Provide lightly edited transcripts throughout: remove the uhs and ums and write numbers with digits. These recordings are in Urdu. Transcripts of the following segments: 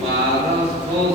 1200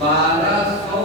1200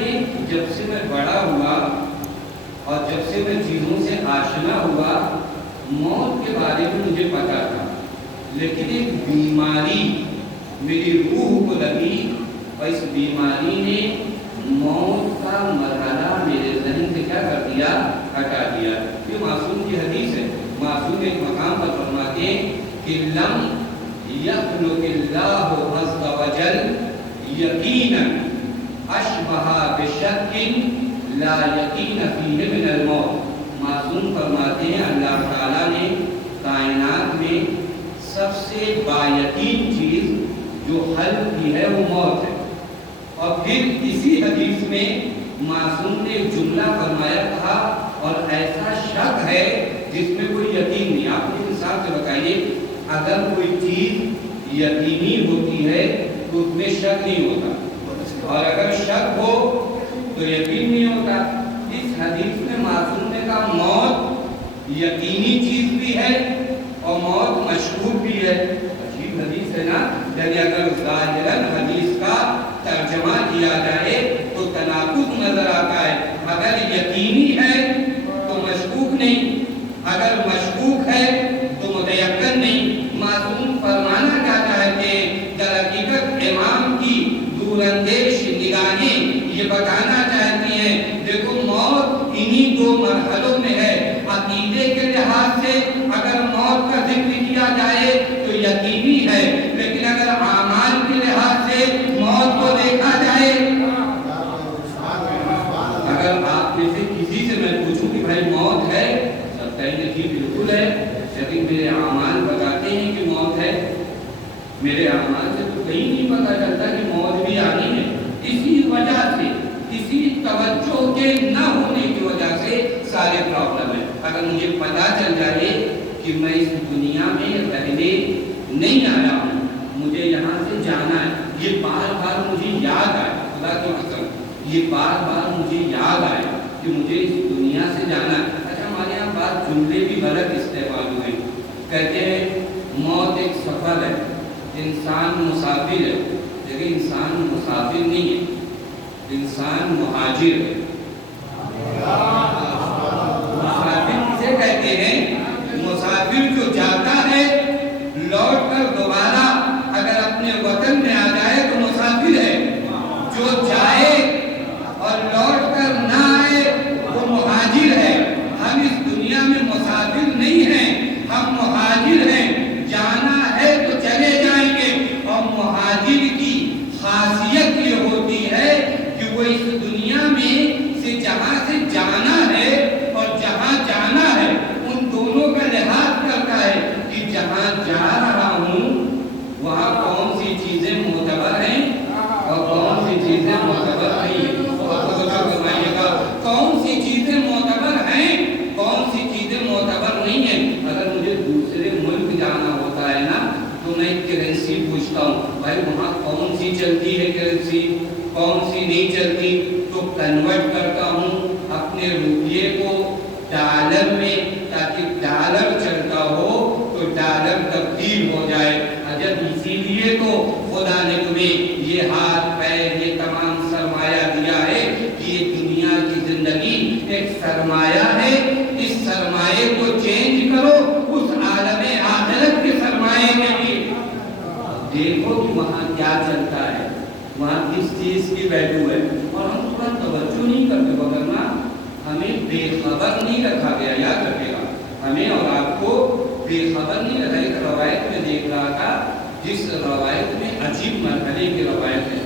یہ کہ جب سے میں بڑا ہوا اور جب سے میں چیزوں سے آشنا ہوا موت کے بارے میں مجھے پتا تھا، لیکن ایک بیماری میری روح کو لگی اور اس بیماری نے موت کا مرحلہ میرے ذہن سے کیا کر دیا؟ ہٹا دیا۔ یہ معصوم کی حدیث ہے۔ معصوم ایک مقام پر فرماتے ہیں کہ لم یخلق اللہ عز وجل یقینا اشبہ بشک لا یقین فیہ من الموت۔ معصوم فرماتے ہیں اللہ تعالیٰ نے کائنات میں سب سے بایقین چیز جو خلق کی ہے وہ موت ہے۔ اور پھر اسی حدیث میں معصوم نے ایک جملہ فرمایا تھا، اور ایسا شک ہے جس میں کوئی یقین نہیں۔ آپ نے انصاف سے بتائیے، اگر کوئی چیز یقینی ہوتی ہے تو اس میں شک نہیں ہوتا، اور اگر شک ہو تو یقین نہیں ہوتا۔ اس حدیث میں معصوم نے کہا موت یقینی چیز بھی ہے اور موت مشکوک بھی ہے۔ عجیب حدیث ہے نا؟ یعنی اگر ظاہراً حدیث کا ترجمہ کیا جائے تو تناقض نظر آتا ہے۔ اگر یقینی ہے تو مشکوک نہیں، اگر مشکوک ہے تو متیقن نہیں۔ معصوم فرمانا چاہتا ہے کہ در حقیقت امام کی دور اندیش نگاہیں یہ بتانا چاہتی ہیں دیکھو موت انہی دو مرحلوں میں ہے۔ عقیدے کے لحاظ سے اگر موت کا ذکر کیا جائے تو یقینی ہے، لیکن اگر اعمال کے لحاظ سے موت کو دیکھا جائے، اگر آپ میں سے کسی سے میں پوچھوں کہ بھائی موت ہے، سب کہیں گے جی بالکل ہے، لیکن میرے اعمال بتاتے ہیں کہ موت ہے۔ میرے اعمال سے تو کہیں نہیں پتہ چلتا کہ موت بھی آنی ہے۔ اسی وجہ سے، اسی توجہ کے نہ ہونے کی وجہ سے سارے پرابلم ہیں۔ اگر مجھے پتہ چل جائے کہ میں اس دنیا میں رہنے نہیں آیا ہوں، مجھے یہاں سے جانا ہے، یہ بار بار مجھے یاد آئے، خدا کی قسم یہ بار بار مجھے یاد آئے کہ مجھے اس دنیا سے جانا ہے۔ اچھا ہمارے یہاں بات جملے بھی غلط استعمال ہوئے، کہتے ہیں موت ایک سفر ہے، انسان مسافر ہے، لیکن انسان مسافر نہیں ہے، انسان مہاجر ہے۔ مسافر کسے کہتے ہیں؟ مسافر جو جاتا ہے لوٹ کر دوبارہ اگر اپنے وطن میں آ جائے تو مسافر ہے، جو جائے اور لوٹ کر نہ آئے وہ مہاجر ہے۔ ہم اس دنیا میں مسافر نہیں ہیں، ہم مہاجر ہیں۔ جانا ہے تو چلے جائیں گے، اور مہاجر کی خاصیت یہ ہوتی ہے کہ وہ اس دنیا میں سے جہاں سے جانا ہے اور جہاں جانا ہے ان دونوں کا لحاظ کرتا ہے کہ جہاں جا رہا ہوں وہاں کون سی چیزیں معتبر ہیں اور کون سی چیزیں معتبر نہیں ہیں۔ کون سی چیزیں معتبر ہیں، کون سی چیزیں معتبر نہیں ہیں۔ اگر مجھے دوسرے ملک جانا ہوتا ہے نا تو میں کرنسی پوچھتا ہوں، بھائی وہاں کون سی چلتی ہے کرنسی، کون سی نہیں چلتی، تو کنورٹ کرتا ہوں اپنے روپیے کو ڈالر میں، تاکہ ڈالر چلتا ہو تو ڈالر تبدیل ہو جائے۔ جب اسی لیے تو خدا نے تمہیں یہ ہاتھ پیر یہ تمام سرمایہ دیا ہے کہ یہ دنیا کی زندگی ایک سرمایہ ہے، اس سرمایہ کو چینج کرو اس عالم آخرت کے سرمایہ کے لیے۔ دیکھو کہ وہاں کیا چلتا ہے، وہاں کس چیز کی ویلیو ہے، اور ہم تھوڑا توجہ نہیں کرتے، وگرنہ ہمیں بے خبر نہیں رکھا گیا۔ یاد رکھے گا، ہمیں اور آپ کو بے خبر نہیں رکھا۔ ایک روایت میں دیکھ رہا تھا، جس روایت میں عجیب مرحلے کی روایت ہے،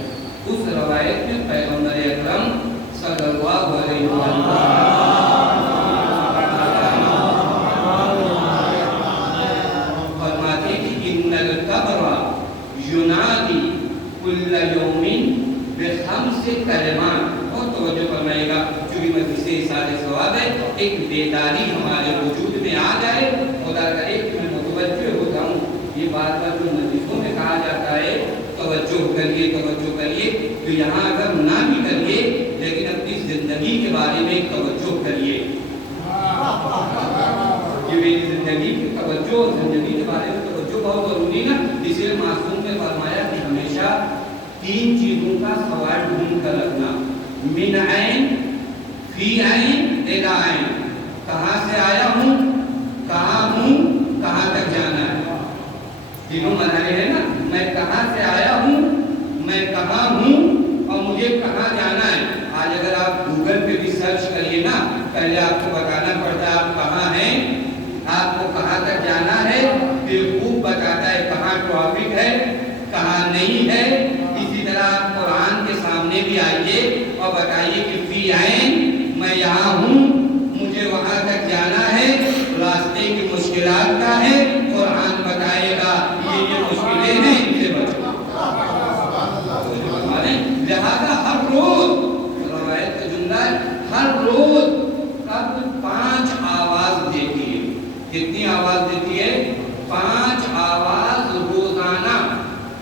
اس روایت میں پیغمبر اکرم صلی اللہ علیہ وسلم فرماتے کہ ان القبر ینادی کل یوم بخمس کلمات۔ بہت توجہ فرمائے گا، چونکہ مجلس اظہار ثواب ہے، ایک بیداری ہمارے وجود میں آ جائے۔ خدا کرے کہ میں متوجہ ہو جاؤں۔ یہ بات پر جو مجلسوں میں کہا جاتا ہے توجہ کریے توجہ کریے، تو یہاں اگر نہ بھی کریے لیکن اپنی زندگی کے بارے میں توجہ کریے۔ یہ میری زندگی کی توجہ، زندگی کے بارے میں توجہ بہت ضروری نا۔ اس لیے معصوم نے فرمایا کہ ہمیشہ تین چیزوں کا سوال ڈھونڈ کر رکھنا، من عین فی عین الی عین، کہاں سے آیا ہوں، کہاں ہوں، کہاں تک جانا ہے، تینوں مرحلے ہیں نا، میں کہاں سے آیا ہوں، میں کہاں ہوں اور مجھے کہاں جانا ہے۔ آج اگر آپ گوگل پہ بھی سرچ کریے نا، پہلے آپ کو بتانا پڑتا ہے آپ کہاں ہیں، آپ کو کہاں تک جانا ہے، پھر خوب بتاتا ہے کہاں ٹریفک ہے، کہاں نہیں ہے۔ اسی طرح آپ قرآن کے سامنے بھی آئیے اور بتائیے کہ فی عین، میں یہاں ہوں، مجھے وہاں تک جانا ہے، راستے کی مشکلات کا ہے، قرآن بتائے گا یہ مشکلیں ہیں، ان سے بچو۔ لہذا ہر روز روایت کا جملہ ہے، ہر روز قبر 5 آواز دیتی ہے۔ کتنی آواز دیتی ہے؟ 5 آواز روزانہ۔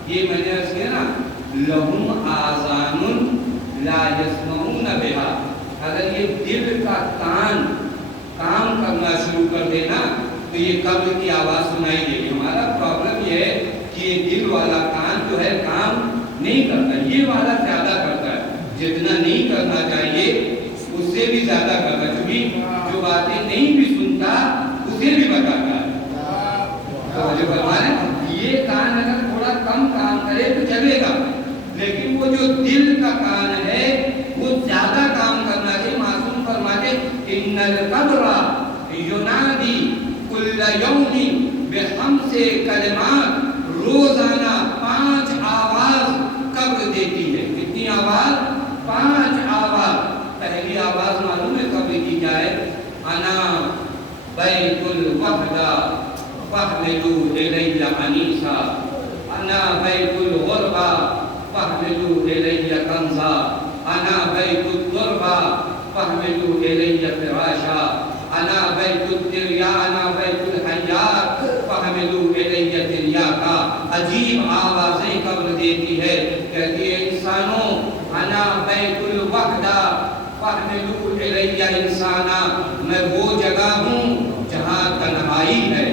یہ میں نے عرض کیا نا، لہم آذان لا یسمعون بہا، اگر یہ دل کا کان کام کرنا شروع کر دینا تو یہ قبر کی آواز سنائی دے گی۔ ہمارا پرابلم یہ ہے کہ یہ دل والا کان جو ہے کام نہیں کرتا، یہ والا زیادہ کرتا ہے، جتنا نہیں کرنا چاہیے اس سے بھی زیادہ کرتا ہے، کیونکہ جو باتیں نہیں بھی سنتا اسے بھی بتاتا ہے۔ توجہ فرمائیں، یہ کان اگر تھوڑا کم کام کرے تو چلے گا، لیکن وہ جو دل کا کان ہے وہ زیادہ کام کرنا چاہیے۔ معصوم فرماتے ان القبر ینادی کل یوم بخمس کلمات، روزانہ 5 آواز قبر دیتی ہے۔ کتنی آواز؟ 5 آواز۔ پہلی آواز معلوم ہے قبر کی کیا ہے؟ انا بیت الوحدہ فاحملوا الی انیسا، انا بیت الغربہ فاحملوا الی کنزا، انا بیت التربہ فاحملوا الی فراشا، انا بیت التریا، انا بیت الحیات فاحملوا الی تریاقا۔ عجیب آوازیں قبر دیتی ہے، کہتی ہے انسانوں انا بیت الوحدہ فاحملوا الی انسانا، میں وہ جگہ ہوں جہاں تنہائی ہے۔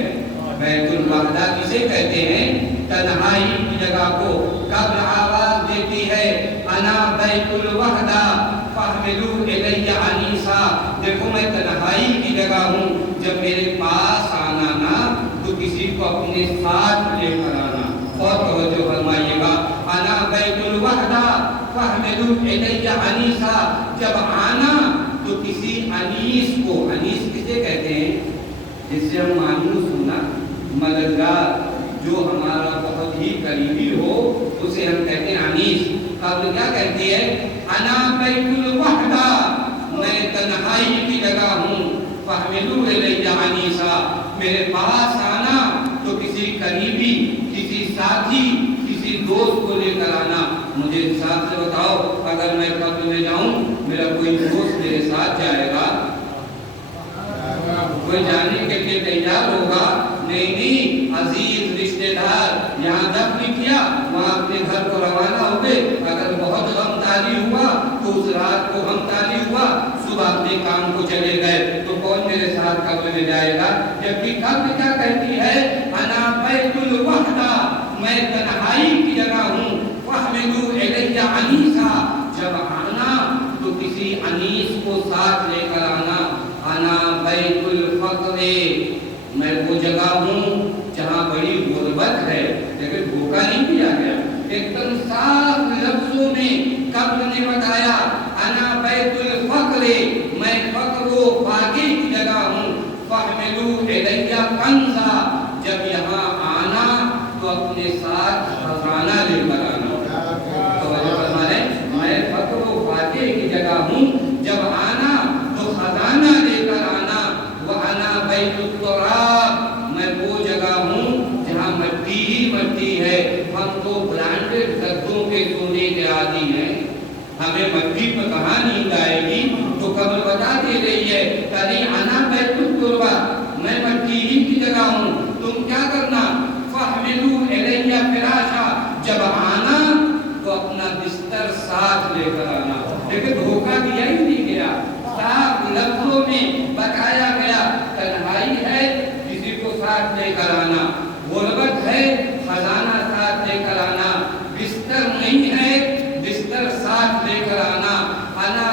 بیت الوحدہ کسے کہتے ہیں؟ تنہائی کی جگہ کو قبر آواز دیتی ہے، انا بیت الوحدہ فاحملوا الی انیسا، دیکھو میں تنہائی کی جگہ ہوں، جب میرے پاس آنا نا تو کسی کو اپنے ساتھ لے کر آنا۔ اور توجہ فرمائیے گا، انا بیت الوحدہ فاحملوا الی انیسا، جب آنا تو کسی انیس کو، انیس کسے کہتے ہیں؟ جس سے ہم مانوس ہونا، مددگار، جو ہمارا بہت ہی قریبی ہو اسے ہم کہتے ہیں انیس۔ قبر کیا کہتی ہے؟ انا بیت الوحدہ، میں تنہائی کی جگہ ہوں، فاحملوا الی انیسا، میرے پاس آنا تو کسی قریبی، کسی ساتھی، کسی دوست کو لے کر آنا۔ مجھے انصاف سے بتاؤ، اگر میں قبر میں جاؤں میرا کوئی دوست میرے ساتھ جائے گا؟ کوئی جانے کے لیے تیار ہوگا؟ نہیں، عزیز رشتہ دار یہاں دفن کیا، وہاں اپنے گھر کو روانہ ہو گئے۔ اگر بہت غم تاری ہوا تو اس رات کو غم تاری ہوا، صبح اپنے کام کو چلے گئے، تو کون میرے ساتھ قبر میں جائے گا؟ جبکہ قبر کیا کہتی ہے؟ انا بیت الوحدہ، میں تنہائی کی جگہ ہوں، فاحملوا الی انیسا، جب آنا تو کسی انیس کو ساتھ لے کر آنا۔ انا بیت الفقر، میں وہ جگہ ہوں جہاں بڑی غربت ہے، لیکن دھوکہ نہیں دیا گیا، ایک دم صاف لفظوں میں قبر نے بتایا، انا بیت الفقر، میں فقر و فاقے کی جگہ ہوں، فاحملوا الی کنزا، جب یہاں آنا تو اپنے ساتھ خزانہ لے کر آنا۔ توجہ فرمائیں، میں فقر و فاقے کی جگہ ہوں، جب آنا تو خزانہ لے کر آنا۔ وَأَنَا بَيْتُ التُّرَابِ، میں وہ جگہ ہوں جہاں مٹی ہی مٹی ہے۔ ہم تو برانڈڈ گدوں کے سونے کے عادی ہیں، ہمیں مٹی پہ کہاں نیند آئے گی؟ تو قبر بتا دے رہی ہے کہ انا بیت التراب، میں مٹی ہی کی جگہ ہوں، تم کیا کرنا؟ فاحملوا الی فراشا، جب آنا تو اپنا بستر ساتھ لے کر آنا۔ لیکن دھوکہ دیا ہی نہیں گیا، صاف لفظوں میں بتایا گیا، تنہائی ہے کسی کو ساتھ لے کر آنا، غربت ہے خزانہ ساتھ لے کر آنا، بستر نہیں ہے بستر ساتھ لے کر آنا۔ انا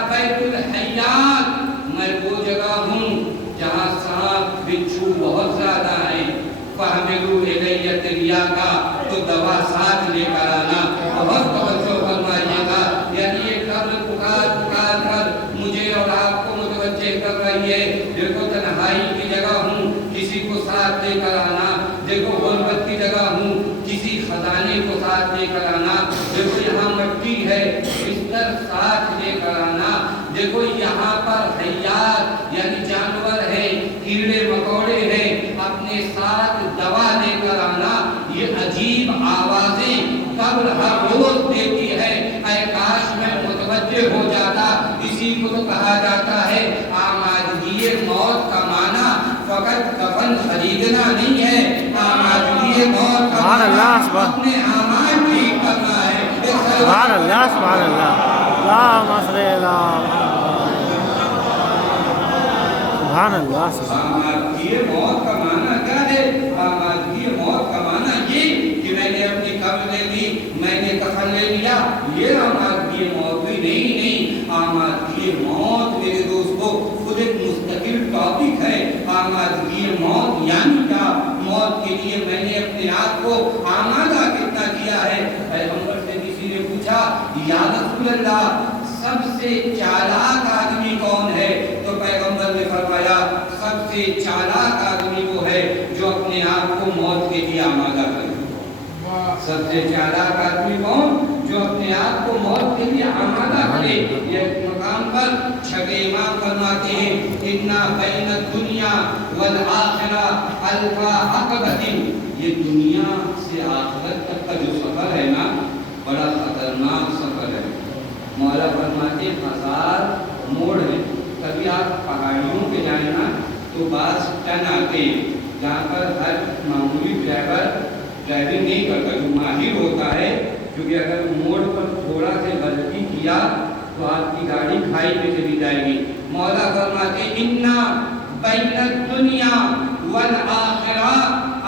درد لیا کا تو دوا ساتھ لے کر آنا. بہت توجہ فرمائیے گا. یعنی یہ قبر پکار پکار کر مجھے اور آپ کو متوجہ کر رہی ہے. دیکھو تنہائی کی جگہ ہوں, کسی کو ساتھ لے کر آنا. دیکھو غربت کی جگہ ہوں, کسی خزانے کو ساتھ لے کر آنا. دیکھو یہاں مٹی ہے, بستر ساتھ لے کر آنا. دیکھو یہاں پر حیات یعنی جانور ہیں, کیڑے مکوڑے ہیں, اپنے ساتھ دوا لے کر آنا. یہ عجیب آوازیں قبر ہر روز دیتی ہے. اے کاش میں متوجہ ہو جاتا. اسی کو تو کہا جاتا ہے آمادگی موت کا معنی فقط کفن خریدنا نہیں ہے. آمادگی موت کا معنی اپنے اعمال ٹھیک کرنا ہے. سبحان اللہ سبحان اللہ. اللہم صلی اللہ سبحان اللہ. آمادگی موت کا معنی کیا ہے؟ آمادگی موت کا معنی یہ کہ میں نے اپنی قبر لے لی, میں نے کفن لے لیا, یہ آمادگی موت بھی نہیں. آمادگی موت میرے دوستو خود ایک مستقل ٹاپک ہے. آمادگی موت یعنی کیا؟ موت کے لیے میں نے اپنے آپ کو آمادہ کتنا کیا ہے. پیغمبر سے کسی نے پوچھا یا رسول اللہ سب سے چالاک آدمی کون ہے؟ تو پیغمبر نے فرمایا سب سے چالاک آدمی وہ ہے جو اپنے آپ کو موت کے لیے آمادہ کرے. سب سے چالاک آدمی کون؟ جو اپنے آپ کو موت کے لیے آمادہ کرے. یہ مقام پر چھٹے امام فرماتے ہیں اِنَّا بَيْنَ الدُّنْيَا وَالْآخِرَةِ أَلْفَ عَقَبَةٍ. یہ دنیا سے آخرت تک کا جو سفر ہے نا, بڑا خطرناک سفر ہے. مولا فرماتے 1000 موڑ ہیں. کبھی آپ پہاڑیوں پہ جائیں نا تو بعض ٹن آتے ہیں جہاں پر ہر معمولی ڈرائیور ڈرائیونگ نہیں کرتا. جو ماہر ہوتا ہے, کیونکہ اگر موڑ پر تھوڑا سے غلطی کیا تو آپ کی گاڑی کھائی میں چلی جائے گی. مولا فرماتے اِنَّا بَيْنَ الدُّنْيَا وَالْآخِرَةِ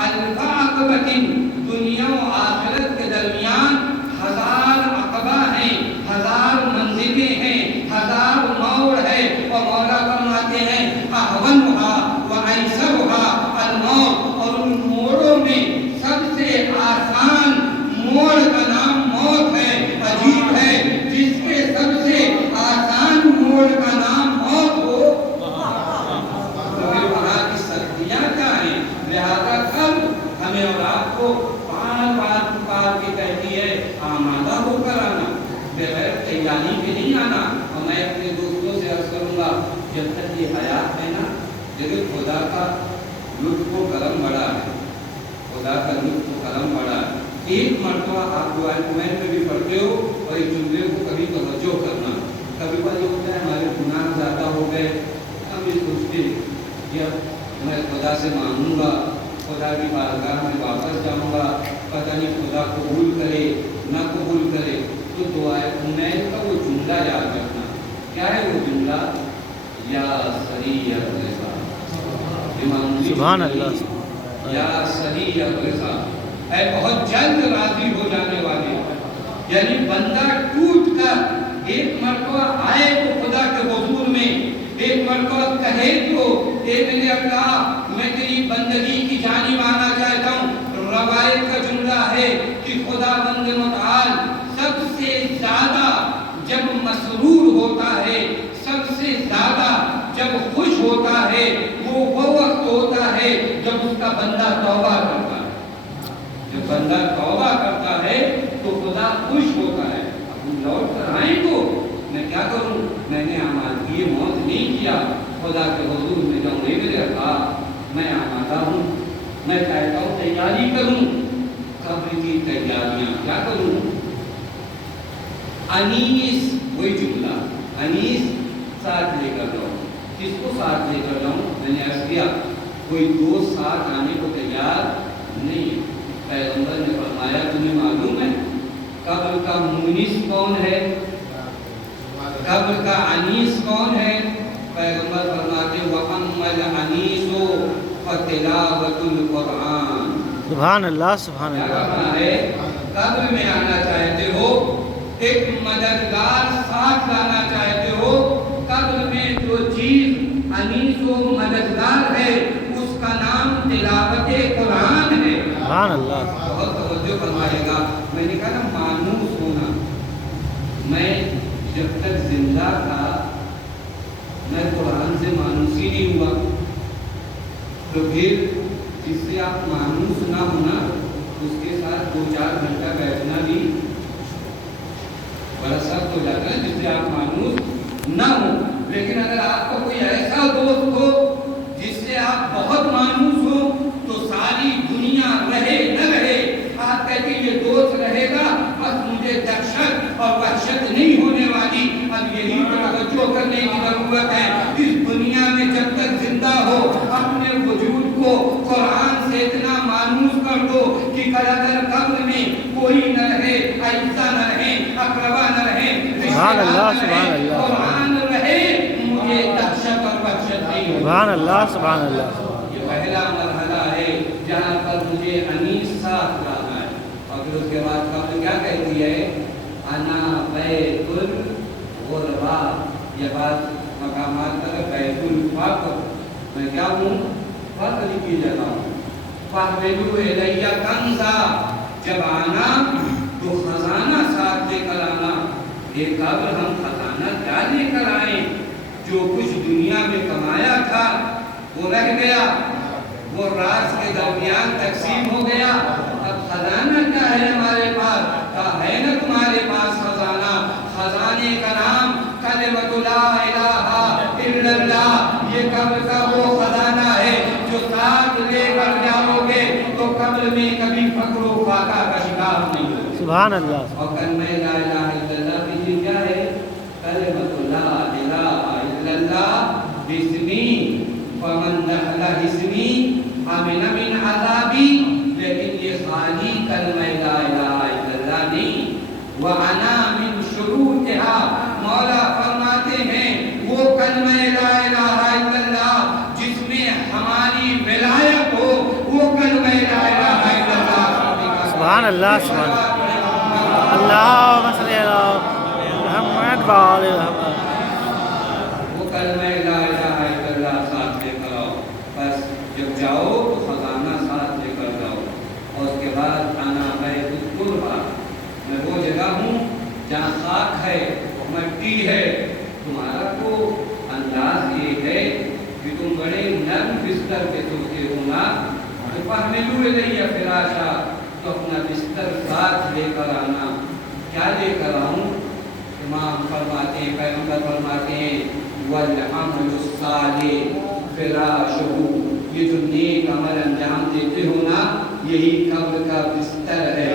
أَلْفَ عَقَبَةٍ. دنیا و آخرت کے درمیان 1000 عقبہ ہیں, 1000 منزلیں ہیں, 1000 موڑ ہے. اور مولا فرماتے ہیں اَحْوَنُهَا وَأَيْسَرُهَا الْمَوْتُ. اور ان موڑوں میں سب سے آسان موڑ کا نام موت ہے. عجیب ہے, جس کے سب سے آسان موڑ کا نام موت ہو تو وہاں کی سختیاں کیا ہیں. لہذا کل ہمیں اور آپ کو بار پکار کے کہتی ہے آمادہ ہو کر آنا, بغیر تیاری کے نہیں آنا. اور میں اپنے دوستوں سے عرض کروں گا جب تک یہ حیات ہے نا, دیکھیں خدا کا لطف و کرم بڑا ہے. خدا کا لطف و کرم بڑا ہے. ایک مرتبہ آپ دعائیں کومنٹ میں بھی پڑھتے ہو اور اس جملے کو کبھی توجہ کرنا. کبھی کبھی ہوتا ہے ہمارے گناہ زیادہ ہو گئے, ہم یہ سوچتے کہ اب میں خدا سے مانگوں گا, خدا کی بارگاہ میں واپس جاؤں گا, پتہ نہیں خدا قبول کرے نہ قبول کرے. تو دعائیں کومنٹ کا وہ جملہ یاد رکھنا. کیا ہے وہ جملہ؟ یا سریع الرضا. سبحان اللہ. یا سریع الرضا, اے بہت جلد راضی ہو جانے والے. یعنی بندہ ٹوٹ کر ایک مرتبہ آئے تو خدا کے حضور میں, ایک مرتبہ کہے تو اے میرے اللہ میں تیری بندگی کی جانب آنا چاہتا ہوں. روایت کا جملہ ہے کہ خدا بند متعال سب سے زیادہ جب مسرور ہوتا ہے, سب سے زیادہ جب خوش ہوتا ہے, وہ وقت ہوتا ہے جب اس کا بندہ توبہ کرتا ہے. جب بندہ توبہ کرتا ہے تو خدا خوش ہوتا ہے. اب لوٹ کر آئیں تو میں کیا کروں, میں نے آمادگی موت نہیں کیا, خدا کے حضور میں جاؤں. میرے اللہ میں آمادہ ہوں, میں چاہتا ہوں تیاری کروں. قبر کی تیاریاں کیا کروں؟ انیس, وہی جملہ انیس ساتھ لے کر جاؤں. کس کو ساتھ لے کر جاؤں؟ میں نے عرض کیا کوئی دوست ساتھ آنے کو تیار نہیں. پیغمبر نے فرمایا تمہیں معلوم ہے قبر کا مونس کون ہے, قبر کا انیس کون ہے؟ پیغمبر فرماتے وَأَمَّا الْأَنِيسُ فَتِلَاوَةُ الْقُرْآنِ. سبحان اللہ سبحان اللہ. قبر میں آنا چاہتے ہو, ایک مددگار ساتھ لانا چاہتے ہو, قبر میں جو چیز انیس و مددگار ہے اس کا نام تلاوت قرآن ہے. سبحان اللہ بہت توجہ فرمائے گا. میں نے کہا نا مانوس ہونا. میں جب تک زندہ تھا میں قرآن سے مانوس ہی نہیں ہوا. تو پھر جس سے آپ مانوس نہ ہونا اس کے ساتھ 2-4 گھنٹہ بیٹھنا بھی بڑا سخت ہو جاتا ہے, جس سے آپ مانوس نہ ہو. لیکن اگر آپ کا کوئی ایسا دوست ہو جس سے آپ بہت مانوس ہو تو ساری دنیا رہے نہ رہے آپ کہتے یہ دوست رہے گا بس مجھے دہشت اور وحشت نہیں ہونے والی. اب یہی توجہ کرنے کی ضرورت ہے. اس دنیا میں جب تک زندہ ہو اپنے وجود کو قرآن سے اتنا مانوس کر دو کہ کل اگر قبر میں کوئی نہ رہے, اعزا نہ رہے, اقربا نہ رہے, سبحان اللہ سبحان اللہ قرآن رہے, مجھے دہشت اور وحشت نہیں ہوگی. سبحان اللہ سبحان اللہ. یہ پہلا مرحلہ ہے جہاں پر مجھے انیس ساتھ رہا ہے. اور پھر اس کے بعد قبر کیا کہتی ہے؟ انا بیت الغربا. یہ بات مقامات پر بیت الفقر, میں کیا ہوں؟ فقر کی جگہ ہوں. فاحملوا الیہ کنزا, جب آنا تو خزانہ ساتھ لے کر آنا. یہ قبر ہم خزانہ کیا لے کر آئیں؟ جو کچھ دنیا میں کمایا تھا وہ رہ گیا, وہ راز کے درمیان تقسیم ہو گیا. اب خزانہ کیا ہے ہمارے پاس؟ کہا ہے نا تمہارے پاس خزانہ. خزانے کا نام کلمۃ لا الہ الا اللہ. یہ قبر کا وہ خزانہ ہے جو ساتھ لے کر جاؤ گے تو قبر میں کبھی فقر و فاقہ کا شکار نہیں ہوگا. سبحان اللہ. اور کلمہ لا الہ الا اللہ کی کیا ہے؟ کلمۃ لا الہ الا اللہ بسمی فمن دخل اسمی امن من عذابی. لیکن یہ خالی کلمہ لا الہ الا اللہ نہیں. وَأَنَا مِن شُرُوطِهَا, مولا فرماتے ہیں وہ کلمہ لا الہ الا اللہ جس میں ہماری ولایت ہو, وہ کلمہ لا الہ الا اللہ. سبحان اللہ سبحان اللہ. اللہم صلی علی محمد وعلی محمد. وہ کلمہ لا الہ الا اللہ ساتھ لے کر آؤ. بس جب جاؤ تو خزانہ ساتھ لے کر جاؤ. اور اس کے بعد انا بیت الغربا, میں وہ جگہ ہوں جہاں خاک ہے, مٹی ہے. تمہارا تو انداز یہ ہے کہ تم بڑے نرم بستر پہ سوتے ہو نا. فاحملوا الیہ فراشا, تو اپنا بستر ساتھ لے کر آنا. کیا لے کر آؤں؟ امام فرماتے ہیں, پیغمبر فرماتے ہیں والعمل الصالح فراشہ. یہ جو نیک عمل انجام دیتے ہو نا یہی قبر کا بستر ہے.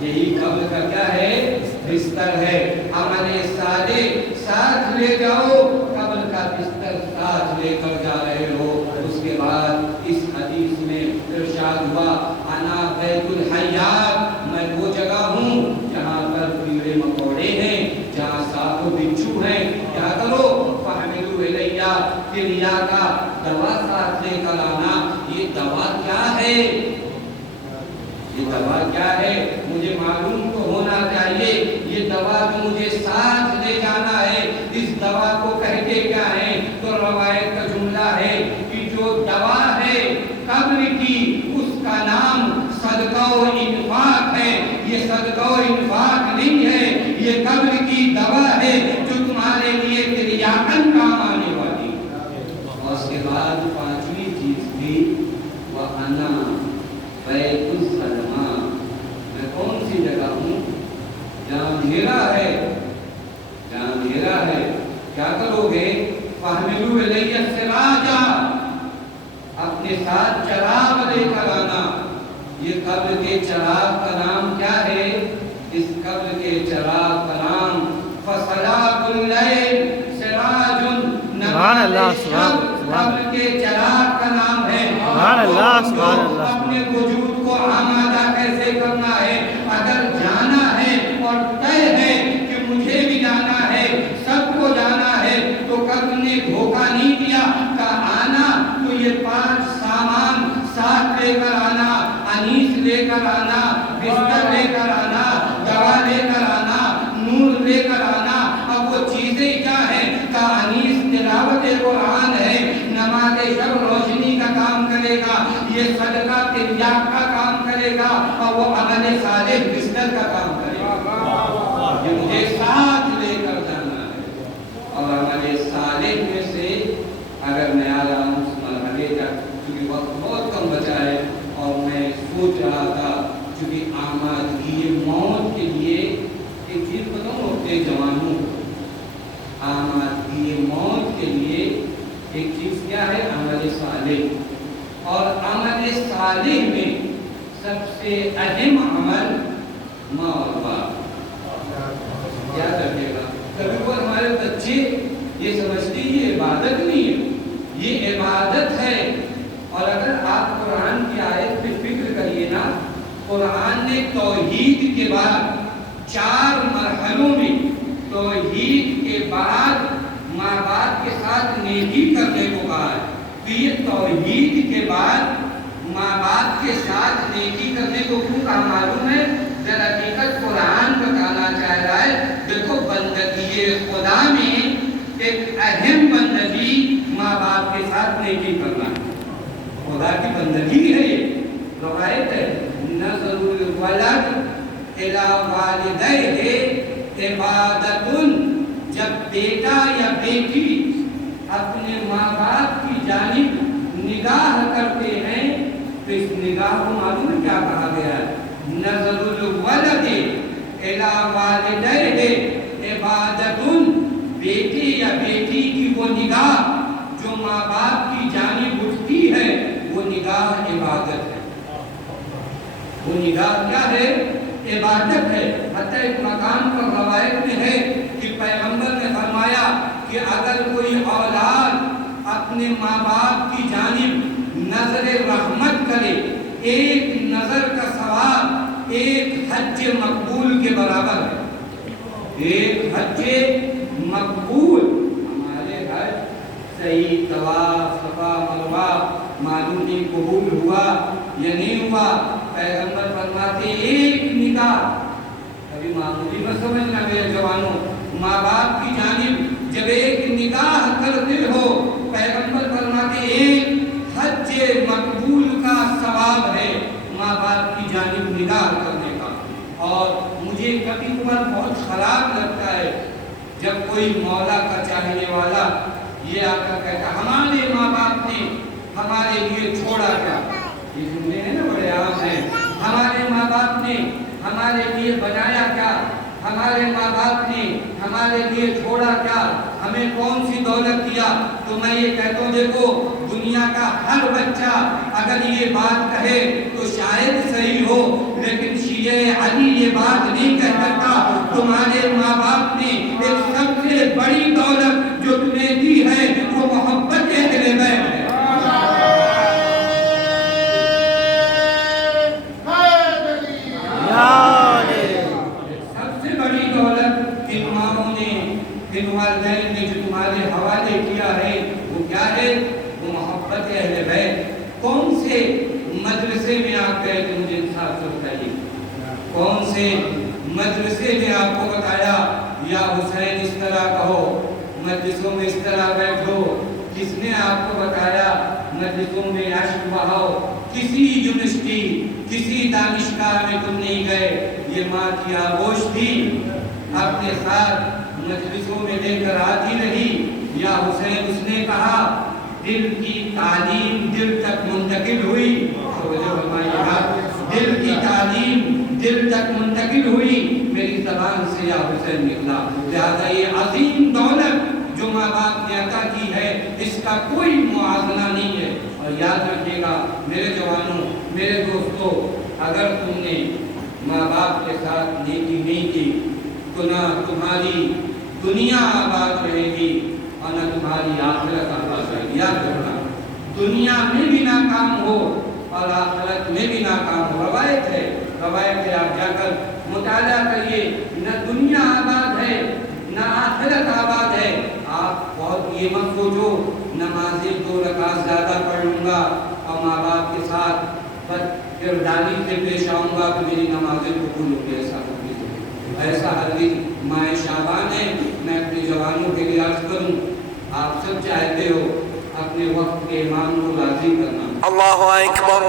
یہی قبر کا کیا ہے؟ بستر ہے. عمل صالح ساتھ لے جاؤ, قبر کا بستر ساتھ لے کر جا رہے ہو. اس کے بعد اس حدیث میں ارشاد ہوا انا بیت الحیات, میں وہ جگہ ہوں جہاں پر کیڑے مکوڑے ہیں, جہاں سانپ و بچھو ہیں. کیا کرو؟ فاحملوا الیہ, کریا کا دوا ساتھ لے کر آنا. یہ دوا کیا ہے؟ یہ دوا کیا ہے مجھے معلوم تو ہونا چاہیے. یہ دوا جو مجھے ساتھ لے جانا ہے اس دوا کو کہتے کیا ہے؟ تو روایت کا جملہ ہے کہ جو دوا ہے قبر کی اس کا نام صدقہ و انفاق ہے. یہ صدقہ و انفاق نہیں ہے, یہ قبر کی دوا ہے جو تمہارے لیے تریاقن کام آنے والی. اور اس کے بعد پانچویں چیز تھی وَأَنَا بیت الظلما, میں کون سی جگہ ہوں جہاں اندھیرا ہے, جہاں اندھیرا ہے. کیا کرو گے؟ فاحملوا الیہ سراجا, اپنے ساتھ چراغ لے کر آنا. یہ قبر کے چراغ کا نام کیا ہے؟ اس قبر کے چراغ کا نام فصلاۃ اللیل سراج. سبحان اللہ سبحان اللہ. قبر کے چراغ کا نام ہے. سبحان اللہ سبحان اللہ. اپنے وجود کو آمادہ کیسے کرنا ہے؟ اگر جانا ہے اور طے ہے کہ مجھے بھی جانا ہے, سب کو جانا ہے, تو قبر نے دھوکہ نہیں دیا. کا آنا تو یہ 5 سامان ساتھ لے کر آنا. انیس لے کر آنا, بستر لے کر آنا, دوا لے کر آنا, نور لے کر آنا. اب وہ چیزیں کیا ہیں؟ کا انیس تلاوت قرآن ہے, نماز شب روشنی کا کام کرے گا. یہ صدقہ تریاقت ہجرت کا کام کرے یہ مجھے ساتھ لے کر جانا ہے. اور ہمارے صالح میں سے اگر میں آ رہا ہوں اس مرحلے تک کیونکہ وقت بہت کم بچا ہے اور میں سوچ رہا تھا کیونکہ آمادگی موت کے لیے ایک چیز بتاؤں اپنے جوانوں کو آمادگی موت کے لیے ایک چیز کیا ہے عمل صالح. اور عمل صالح میں سب سے اہم عمل ماں اور باپ. یاد رکھیے گا کبھی وہ ہمارے بچے یہ سمجھتے یہ عبادت نہیں ہے یہ عبادت ہے. اور اگر آپ قرآن کی آیت پہ فکر کریے نا قرآن نے توحید کے بعد 4 مرحلوں میں توحید کے بعد ماں باپ کے ساتھ نیکی کرنے کو کہا ہے. تو یہ توحید کے بعد ماں باپ کے ساتھ نیکی کرنے کو کیوں کہا معلوم ہے؟ در حقیقت قرآن بتانا چاہ رہا ہے دیکھو بندگی خدا میں ایک اہم بندگی ماں باپ کے ساتھ نیکی کرنا ہے. خدا کی بندگی ہے یہ روایت ہے نظر الولد الی والدیہ عبادت. جب بیٹا یا بیٹی اپنے ماں باپ کی جانب نگاہ کرتے ہیں تو اس نگاہ کو معلوم ہے کیا کہا گیا ہے؟ نظر الولد الی والدیہ عبادت. بیٹے یا بیٹی کی وہ نگاہ جو ماں باپ کی جانب اٹھتی ہے وہ نگاہ عبادت ہے. وہ نگاہ کیا ہے؟ عبادت ہے. حتیٰ ایک مقام پر روایت میں ہے کہ پیغمبر نے فرمایا کہ اگر کوئی اولاد اپنے ماں باپ کی جانب نظر رحمت کرے ایک نظر کا ثواب ایک حج مقبول کے برابر ہے. ایک حج مقبول ہمارے حج صحیح طواف صفا مروہ معلوم نہیں قبول ہوا یا نہیں ہوا. پیغمبر فرماتے ایک نگاہ کبھی معمولی مت سمجھنا میرے جوانوں ماں باپ کی جانب جب ایک نگاہ کرتے ہو پیغمبر فرماتے ایک حج مقبول کا ثواب ہے ماں باپ کی جانب نگاہ کرنے کا. اور مجھے کبھی کبھار بہت خراب لگتا ہے جب کوئی مولا کا چاہنے والا یہ آ کر کہتا ہمارے ماں باپ نے ہمارے لیے چھوڑا کیا. یہ جملے ہیں نا بڑے عام ہیں. ہمارے ماں باپ نے ہمارے لیے بنایا کیا ہمارے ماں باپ نے ہمارے لیے چھوڑا کیا ہمیں کون سی دولت دیا. تو میں یہ کہتا ہوں دیکھو دنیا کا ہر بچہ اگر یہ بات کہے تو شاید صحیح ہو لیکن شیعہ علی یہ بات نہیں کہہ سکتا. تمہارے ماں باپ نے ایک سب سے بڑی دولت جو تمہیں دی ہے وہ محبت اہل بیت ہے. سب سے بڑی دولت ان ماؤں نے ان والدین نے جو تمہارے حوالے کیا ہے وہ کیا ہے وہ محبت اہل بیت. کون سے مدرسے میں آپ گئے کہ مجھے انصاف سے بتائیے کون سے مدرسے میں آپ کو بتایا یا حسین اس طرح کہو مجلسوں میں اس طرح بیٹھو. کس نے آپ کو بتایا مجلسوں میں عشق بہاؤ. کسی یونیورسٹی کسی دانشگاہ میں تم نہیں گئے. یہ ماں کی آغوش تھی اپنے ساتھ مجلسوں میں لے کر آتی رہی. یا حسین اس نے کہا دل کی تعلیم دل تک منتقل ہوئی. دل کی تعلیم دل تک منتقل ہوئی میری زبان سے یا حسین نکلا. لہذا یہ عظیم دولت جو ماں باپ نے عطا کی ہے اس کا کوئی موازنہ نہیں ہے. اور یاد رکھیے گا میرے جوانوں میرے دوستوں اگر تم نے ماں باپ کے ساتھ نیکی نہیں کی تو نہ تمہاری دنیا آباد رہے گی اور نہ تمہاری آخرت آباد رہے گی. یاد رکھنا دنیا میں بھی ناکام ہو اور آخرت میں بھی ناکام ہو. روایت ہے آپ جا کر مطالعہ کریے نہ دنیا آباد ہے نہ آخرت آباد ہے. آپ بہت یہ مت سوچو نمازیں 2 رکعت زیادہ پڑھ لوں گا اور ماں باپ کے ساتھ کرداری سے پیش آؤں گا کہ میری نمازیں قبول ہو گئی. ایسا ہرگز ماہ شعبان ہے. میں اپنے جوانوں کے لیے عرض کروں آپ سب چاہتے ہو اپنے وقت کے امام کو راضی کرنا. اللہ اکبر.